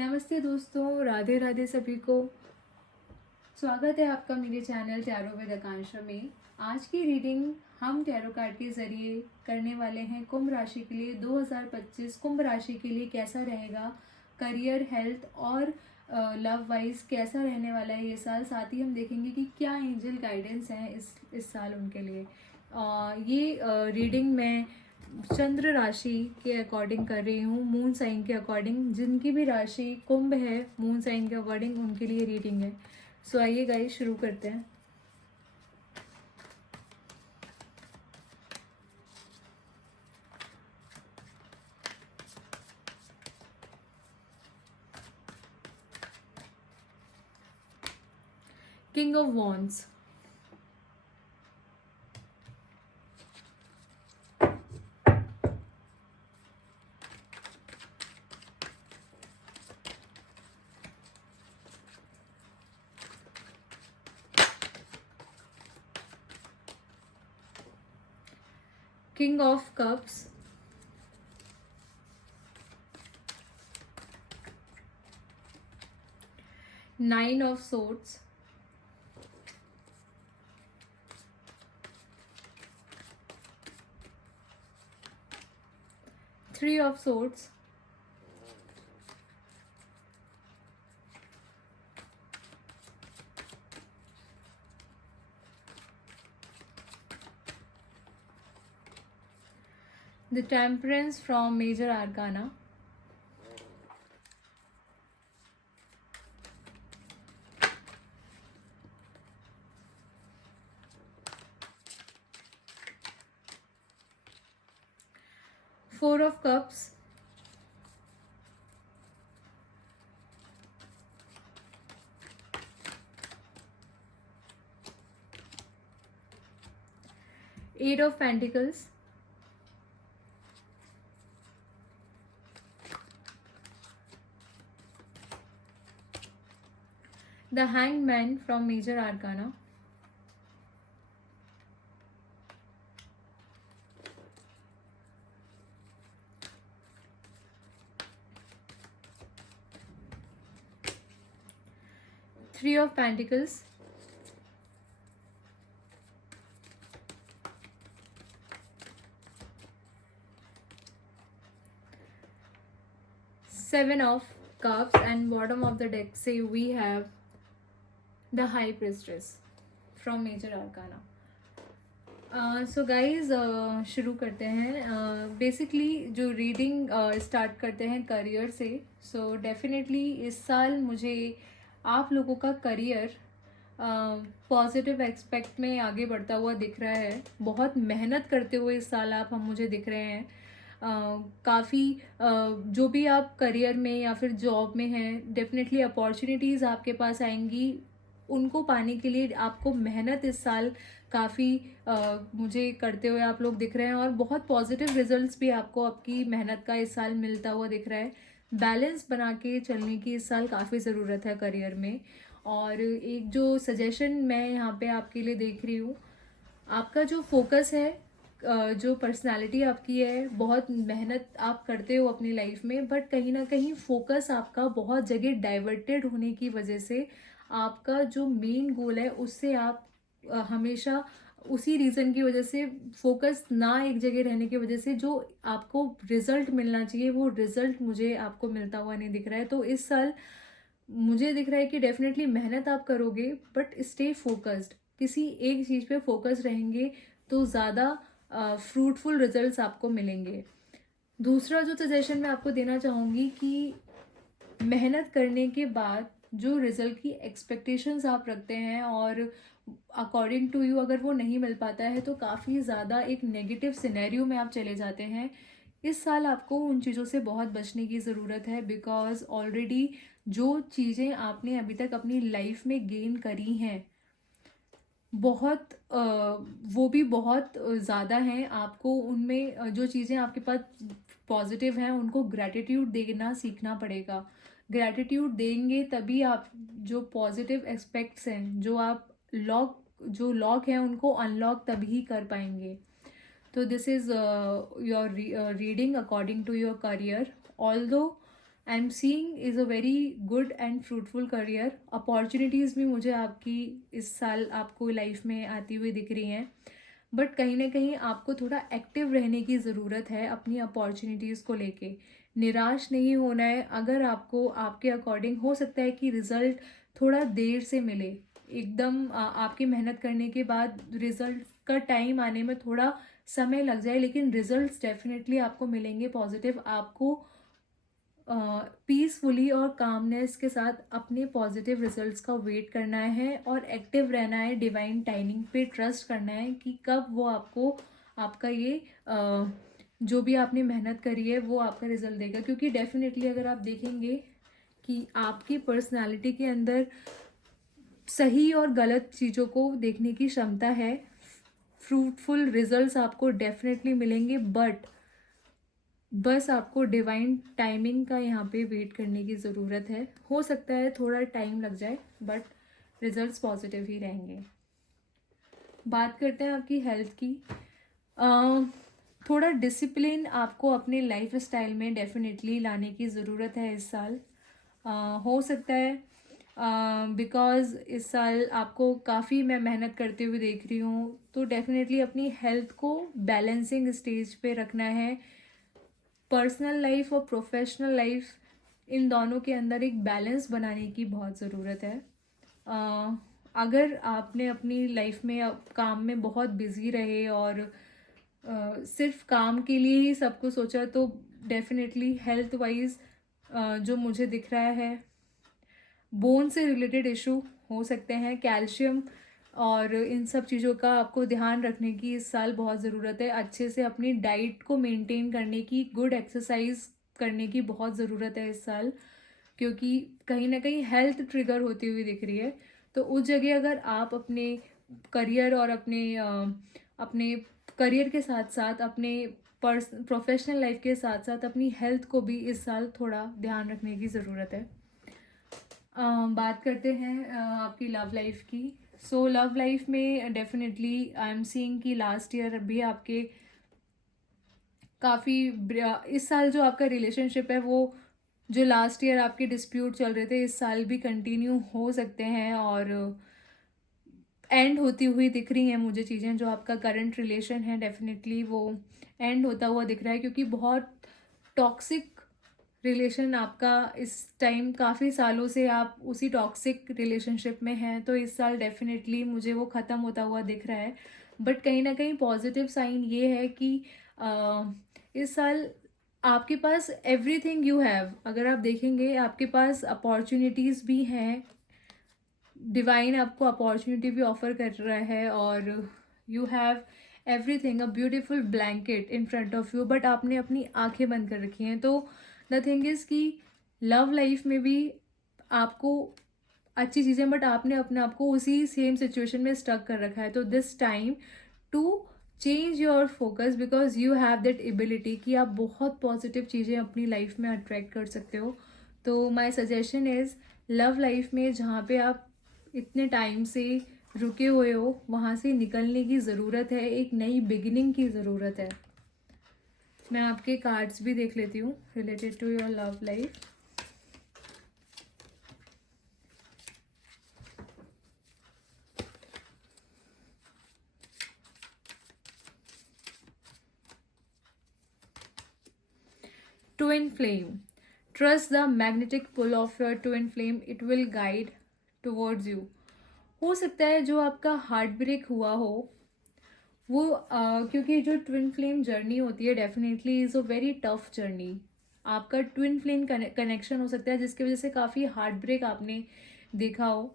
नमस्ते दोस्तों, राधे राधे सभी को। स्वागत है आपका मेरे चैनल टैरो विद आकांक्षा में। आज की रीडिंग हम टैरो कार्ड के ज़रिए करने वाले हैं कुंभ राशि के लिए। 2025 कुंभ राशि के लिए कैसा रहेगा, करियर, हेल्थ और लव वाइज कैसा रहने वाला है ये साल। साथ ही हम देखेंगे कि क्या एंजल गाइडेंस है इस साल उनके लिए। ये रीडिंग मैं चंद्र राशि के अकॉर्डिंग कर रही हूँ, मून साइन के अकॉर्डिंग। जिनकी भी राशि कुंभ है मून साइन के अकॉर्डिंग उनके लिए रीडिंग है। सो आइए गाइस शुरू करते हैं। King of wands, king of cups, nine of swords, three of swords, the temperance from major arcana, four of cups, eight of pentacles, the hanged man from major arcana, three of pentacles, seven of cups, and bottom of the deck say we have the high priestess from major arcana. So guys शुरू करते हैं। Basically जो reading start करते हैं career से। So definitely इस साल मुझे आप लोगों का करियर पॉजिटिव एक्सपेक्ट में आगे बढ़ता हुआ दिख रहा है। बहुत मेहनत करते हुए इस साल आप मुझे दिख रहे हैं। काफ़ी जो भी आप करियर में या फिर जॉब में हैं, डेफिनेटली अपॉर्चुनिटीज़ आपके पास आएंगी। उनको पाने के लिए आपको मेहनत इस साल काफ़ी मुझे करते हुए आप लोग दिख रहे हैं, और बहुत पॉजिटिव रिजल्ट्स भी आपको आपकी मेहनत का इस साल मिलता हुआ दिख रहा है। बैलेंस बना के चलने की इस साल काफ़ी ज़रूरत है करियर में। और एक जो सजेशन मैं यहाँ पे आपके लिए देख रही हूँ, आपका जो फोकस है, जो पर्सनालिटी आपकी है, बहुत मेहनत आप करते हो अपनी लाइफ में, बट कहीं ना कहीं फोकस आपका बहुत जगह डाइवर्टेड होने की वजह से आपका जो मेन गोल है उससे आप हमेशा उसी रीज़न की वजह से फोकस ना एक जगह रहने की वजह से जो आपको रिजल्ट मिलना चाहिए वो रिजल्ट मुझे आपको मिलता हुआ नहीं दिख रहा है। तो इस साल मुझे दिख रहा है कि डेफिनेटली मेहनत आप करोगे, बट स्टे फोकस्ड। किसी एक चीज़ पे फोकस रहेंगे तो ज़्यादा फ्रूटफुल रिजल्ट्स आपको मिलेंगे। दूसरा जो सजेशन मैं आपको देना चाहूँगी कि मेहनत करने के बाद जो रिजल्ट की एक्सपेक्टेशंस आप रखते हैं और अकॉर्डिंग टू यू अगर वो नहीं मिल पाता है तो काफ़ी ज़्यादा एक नेगेटिव सिनेरियो में आप चले जाते हैं। इस साल आपको उन चीज़ों से बहुत बचने की ज़रूरत है, बिकॉज ऑलरेडी जो चीज़ें आपने अभी तक अपनी लाइफ में गेन करी हैं बहुत वो भी बहुत ज़्यादा हैं। आपको उनमें जो चीज़ें आपके पास पॉजिटिव हैं उनको ग्रैटिट्यूड देना सीखना पड़ेगा। ग्रैटिट्यूड देंगे तभी आप जो पॉजिटिव एस्पेक्ट्स हैं, जो लॉक हैं उनको अनलॉक तभी कर पाएंगे। तो this is your reading according to your career. Although I am seeing is a very good and fruitful career. Opportunities भी मुझे आपकी इस साल आपको लाइफ में आती हुई दिख रही हैं, बट कहीं ना कहीं आपको थोड़ा एक्टिव रहने की ज़रूरत है अपनी अपॉर्चुनिटीज़ को लेके। निराश नहीं होना है। अगर आपको आपके अकॉर्डिंग हो सकता है कि रिज़ल्ट थोड़ा देर से मिले, एकदम आपकी मेहनत करने के बाद रिज़ल्ट का टाइम आने में थोड़ा समय लग जाए, लेकिन रिजल्ट्स डेफिनेटली आपको मिलेंगे पॉजिटिव। आपको पीसफुली और कामनेस के साथ अपने पॉजिटिव रिजल्ट्स का वेट करना है और एक्टिव रहना है, डिवाइन टाइमिंग पे ट्रस्ट करना है कि कब वो आपको आपका ये जो भी आपने मेहनत करी है वो आपका रिजल्ट देगा। क्योंकि डेफिनेटली अगर आप देखेंगे कि आपकी पर्सनालिटी के अंदर सही और गलत चीज़ों को देखने की क्षमता है, फ्रूटफुल रिजल्ट्स आपको डेफिनेटली मिलेंगे, बट बस आपको डिवाइन टाइमिंग का यहाँ पे वेट करने की ज़रूरत है। हो सकता है थोड़ा टाइम लग जाए, बट रिजल्ट्स पॉजिटिव ही रहेंगे। बात करते हैं आपकी हेल्थ की। थोड़ा डिसिप्लिन आपको अपने लाइफ स्टाइल में डेफिनेटली लाने की ज़रूरत है इस साल। हो सकता है बिकॉज़ इस साल आपको काफ़ी मैं मेहनत करते हुए देख रही हूँ, तो डेफिनेटली अपनी हेल्थ को बैलेंसिंग स्टेज पे रखना है। पर्सनल लाइफ और प्रोफेशनल लाइफ, इन दोनों के अंदर एक बैलेंस बनाने की बहुत ज़रूरत है। अगर आपने अपनी लाइफ में काम में बहुत बिजी रहे और सिर्फ काम के लिए ही सब कुछ सोचा, तो डेफिनेटली हेल्थ वाइज जो मुझे दिख रहा है, बोन से रिलेटेड इशू हो सकते हैं। कैल्शियम और इन सब चीज़ों का आपको ध्यान रखने की इस साल बहुत ज़रूरत है। अच्छे से अपनी डाइट को मेंटेन करने की, गुड एक्सरसाइज करने की बहुत ज़रूरत है इस साल, क्योंकि कहीं ना कहीं हेल्थ ट्रिगर होती हुई दिख रही है। तो उस जगह अगर आप अपने करियर और अपने करियर के साथ साथ अपने प्रोफेशनल लाइफ के साथ साथ अपनी हेल्थ को भी इस साल थोड़ा ध्यान रखने की ज़रूरत है। बात करते हैं आपकी लव लाइफ की। सो लव लाइफ में डेफिनेटली आई एम सीइंग कि लास्ट ईयर भी आपके काफ़ी इस साल जो आपका रिलेशनशिप है वो जो लास्ट ईयर आपके डिस्प्यूट चल रहे थे, इस साल भी कंटिन्यू हो सकते हैं और एंड होती हुई दिख रही हैं मुझे चीज़ें। जो आपका करंट रिलेशन है डेफिनेटली वो एंड होता हुआ दिख रहा है, क्योंकि बहुत टॉक्सिक रिलेशन आपका इस टाइम, काफ़ी सालों से आप उसी टॉक्सिक रिलेशनशिप में हैं, तो इस साल डेफिनेटली मुझे वो ख़त्म होता हुआ दिख रहा है। बट कहीं ना कहीं पॉजिटिव साइन ये है कि इस साल आपके पास एवरीथिंग यू हैव, अगर आप देखेंगे आपके पास अपॉर्चुनिटीज़ भी हैं। डिवाइन आपको अपॉर्चुनिटी भी ऑफर कर रहा है और you have everything, a beautiful blanket in front of you, but आपने अपनी आंखें बंद कर रखी हैं। तो द थिंग इज़ कि लव लाइफ में भी आपको अच्छी चीज़ें, बट आपने अपने आप को उसी सेम सिचुएशन में स्टक कर रखा है। तो this time to change your focus, because you have that ability कि आप बहुत पॉजिटिव चीज़ें अपनी लाइफ में अट्रैक्ट कर सकते हो। तो my suggestion is, love life में जहाँ पे आप इतने टाइम से रुके हुए हो, वहाँ से निकलने की ज़रूरत है, एक नई बिगिनिंग की ज़रूरत है। मैं आपके कार्ड्स भी देख लेती हूँ related to your love life. Twin flame, trust the magnetic pull of your twin flame, it will guide towards you. हो सकता है जो आपका हार्ट ब्रेक हुआ हो वो क्योंकि जो ट्विन फ्लेम जर्नी होती है definitely is a very tough journey. आपका ट्विन फ्लेम कनेक्शन हो सकता है जिसकी वजह से काफ़ी हार्ट ब्रेक आपने देखा हो।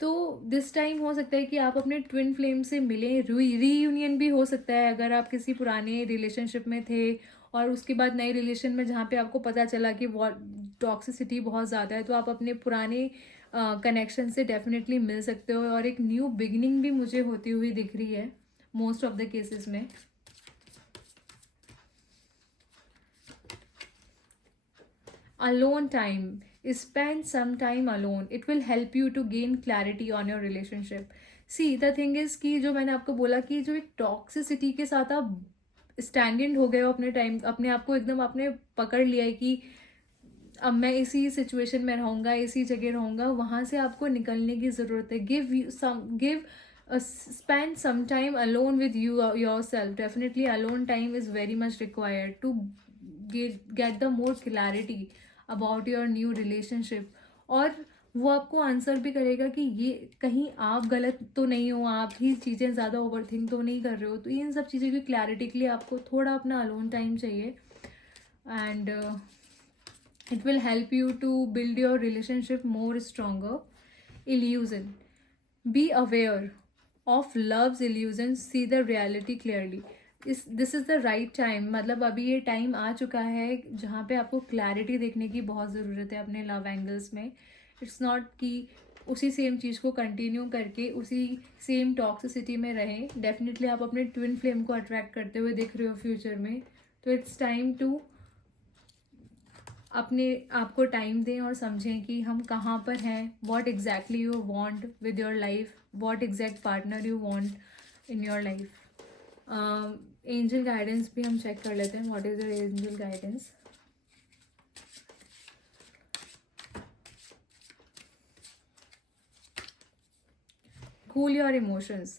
तो दिस टाइम हो सकता है कि आप अपने ट्विन फ्लेम से मिलें, रीयूनियन भी हो सकता है अगर आप किसी पुराने रिलेशनशिप में थे और उसके बाद नए रिलेशन में जहाँ पे आपको पता चला कि बहुत टॉक्सिसिटी बहुत ज़्यादा है, तो आप अपने पुराने कनेक्शन से डेफिनेटली मिल सकते हो और एक न्यू बिगिनिंग भी मुझे होती हुई दिख रही है मोस्ट ऑफ द केसेस में। Alone time, spend some time alone, it will help you to gain clarity on your relationship. See the thing is कि जो मैंने आपको बोला कि जो एक टॉक्सिसिटी के साथ आप स्टैंड इन हो गए हो अपने टाइम, अपने आप को एकदम आपने पकड़ लिया है कि अब मैं इसी सिचुएशन में रहूँगा, इसी जगह रहूँगा, वहाँ से आपको निकलने की ज़रूरत है. Give spend some time alone with yourself. Definitely alone time is very much required to get the more clarity about your new relationship. और वो आपको आंसर भी करेगा कि ये कहीं आप गलत तो नहीं हो, आप ही चीज़ें ज़्यादा ओवरथिंक तो नहीं कर रहे हो. तो इन सब चीज़ों की क्लैरिटी के लिए आपको थोड़ा अपना अलोन टाइम चाहिए. And it will help you to build your relationship more stronger. Illusion. Be aware of love's illusion. See the reality clearly. This is the right time. मतलब अभी ये टाइम आ चुका है जहाँ पे आपको क्लैरिटी देखने की बहुत ज़रूरत है अपने लव एंगल्स में. इट्स नॉट कि उसी सेम चीज़ को कंटिन्यू करके उसी सेम टॉक्सिसिटी में रहें. डेफिनेटली आप अपने ट्विन फ्लेम को अट्रैक्ट करते हुए दिख रहे हो फ्यूचर में. तो इट्स टाइम टू अपने आप को टाइम दें और समझें कि हम कहाँ पर हैं. What exactly you want with your life, what exact partner you want in your life. Angel guidance भी हम चेक कर लेते हैं. What is your angel guidance. Cool your emotions.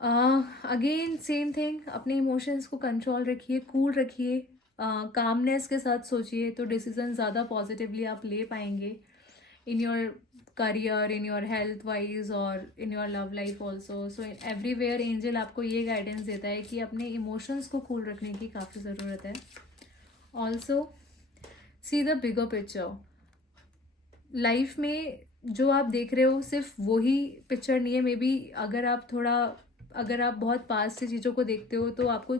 Again same thing. अपने इमोशंस को कंट्रोल रखिए, cool रखिए, calmness के साथ सोचिए, तो डिसीजन ज़्यादा पॉजिटिवली आप ले पाएंगे in your career, in your health wise और in your love life also. So everywhere angel आपको ये गाइडेंस देता है कि अपने इमोशंस को कूल रखने की काफ़ी ज़रूरत है. Also see the bigger picture. Life में जो आप देख रहे हो सिर्फ वही पिक्चर नहीं है. मे बी अगर आप बहुत पास से चीज़ों को देखते हो तो आपको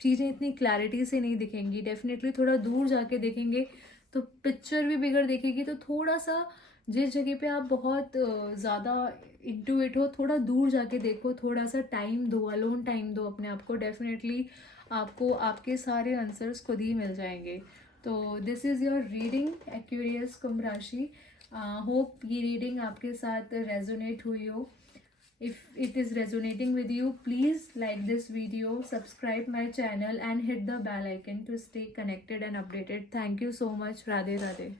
चीज़ें इतनी क्लैरिटी से नहीं दिखेंगी. डेफिनेटली थोड़ा दूर जाके देखेंगे तो पिक्चर भी बिगड़ देखेगी. तो थोड़ा सा जिस जगह पे आप बहुत ज़्यादा इनटू इट हो, थोड़ा दूर जाके देखो, थोड़ा सा टाइम दो, अलोन टाइम दो अपने आप को. डेफिनेटली आपको आपके सारे आंसर्स खुद ही मिल जाएंगे. तो this is your reading Aquarius Kumbh राशि. होप ये रीडिंग आपके साथ रेजोनेट हुई हो. If it is resonating with you, please like this video, subscribe my channel and hit the bell icon to stay connected and updated. Thank you so much. Radhe Radhe.